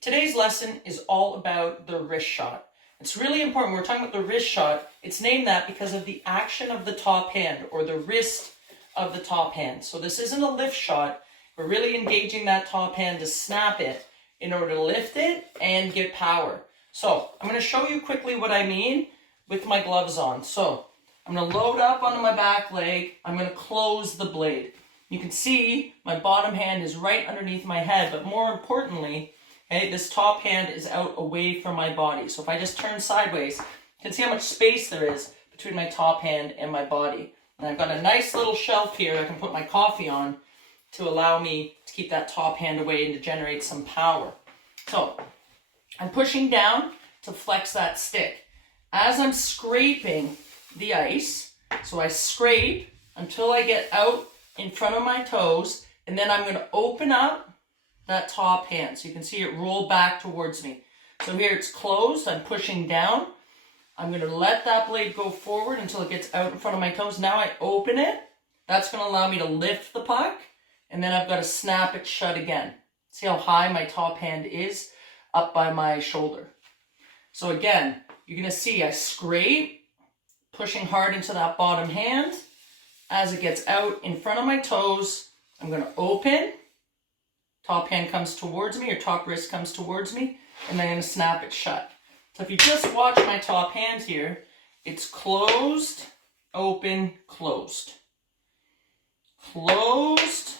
Today's lesson is all about the wrist shot. It's really important. We're talking about the wrist shot. It's named that because of the action of the top hand, or the wrist of the top hand. So this isn't a lift shot. We're really engaging that top hand to snap it in order to lift it and get power. So I'm going to show you quickly what I mean with my gloves on. So I'm going to load up onto my back leg. I'm going to close the blade. You can see my bottom hand is right underneath my head, but more importantly, okay, this top hand is out away from my body. So if I just turn sideways, you can see how much space there is between my top hand and my body. And I've got a nice little shelf here I can put my coffee on to allow me to keep that top hand away and to generate some power. So I'm pushing down to flex that stick. As I'm scraping the ice, so I scrape until I get out in front of my toes, and then I'm going to open up that top hand. So you can see it roll back towards me. So here it's closed, I'm pushing down. I'm going to let that blade go forward until it gets out in front of my toes. Now I open it. That's going to allow me to lift the puck, and then I've got to snap it shut again. See how high my top hand is up by my shoulder. So again, you're going to see I scrape, pushing hard into that bottom hand. As it gets out in front of my toes, I'm going to open. Top hand comes towards me, or top wrist comes towards me, and then I'm going to snap it shut. So if you just watch my top hand here, it's closed, open, closed. Closed,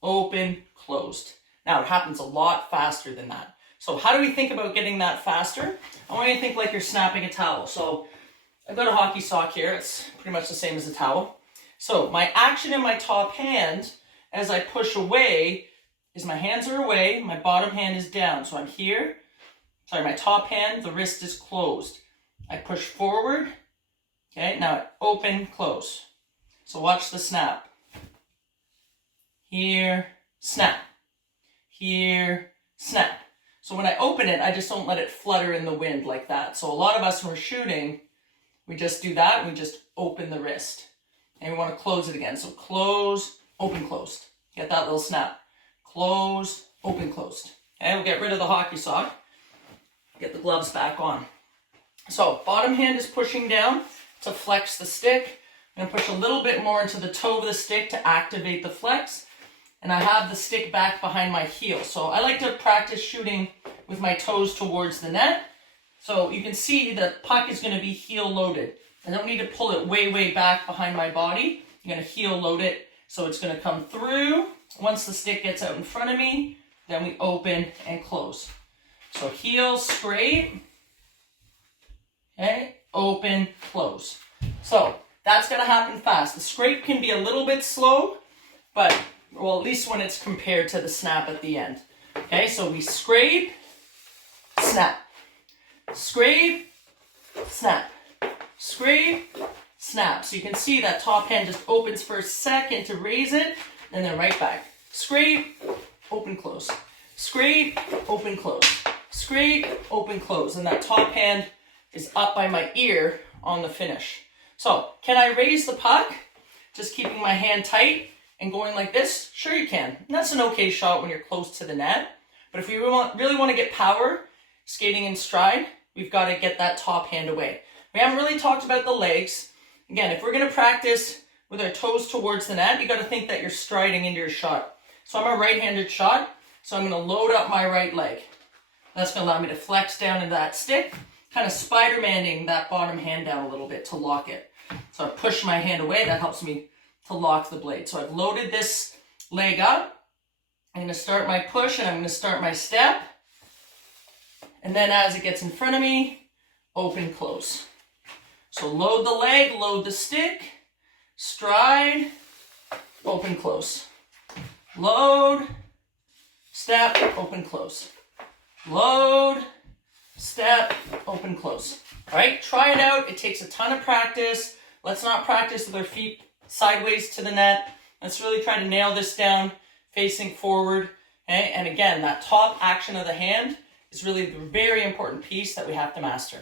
open, closed. Now it happens a lot faster than that. So how do we think about getting that faster? I want you to think like you're snapping a towel. So I've got a hockey sock here. It's pretty much the same as a towel. So my action in my top hand as I push away is my hands are away, my bottom hand is down. So I'm here. Sorry, my top hand, the wrist is closed. I push forward. Okay, now open, close. So watch the snap. Here, snap. Here, snap. So when I open it, I just don't let it flutter in the wind like that. So a lot of us when we're shooting, we just do that and we just open the wrist. And we want to close it again. So close, open, closed. Get that little snap. Close, open, closed. Okay, we'll get rid of the hockey sock. Get the gloves back on. So bottom hand is pushing down to flex the stick. I'm going to push a little bit more into the toe of the stick to activate the flex. And I have the stick back behind my heel. So I like to practice shooting with my toes towards the net. So you can see the puck is going to be heel loaded. I don't need to pull it way back behind my body. I'm going to heel load it. So it's going to come through. Once the stick gets out in front of me, then we open and close. So heel, scrape. Okay, open, close. So that's going to happen fast. The scrape can be a little bit slow, but well, at least when it's compared to the snap at the end. Okay, so we scrape, snap. Scrape, snap. Scrape, snap. So you can see that top hand just opens for a second to raise it, and then right back. Scrape, open, close. Scrape, open, close. Scrape, open, close. And that top hand is up by my ear on the finish. So can I raise the puck? Just keeping my hand tight and going like this? Sure you can. And that's an okay shot when you're close to the net. But if we really want to get power, skating in stride, we've got to get that top hand away. We haven't really talked about the legs. Again, if we're going to practice with our toes towards the net, you got to think that you're striding into your shot. So I'm a right-handed shot, so I'm going to load up my right leg. That's going to allow me to flex down into that stick, kind of Spider-Man-ing that bottom hand down a little bit to lock it. So I push my hand away, that helps me to lock the blade. So I've loaded this leg up. I'm going to start my push and I'm going to start my step. And then as it gets in front of me, open, close. So load the leg, load the stick, stride, open, close. Load, step, open, close. Load, step, open, close. All right, try it out. It takes a ton of practice. Let's not practice with our feet sideways to the net. Let's really try to nail this down facing forward. Okay? And again, that top action of the hand is really the very important piece that we have to master.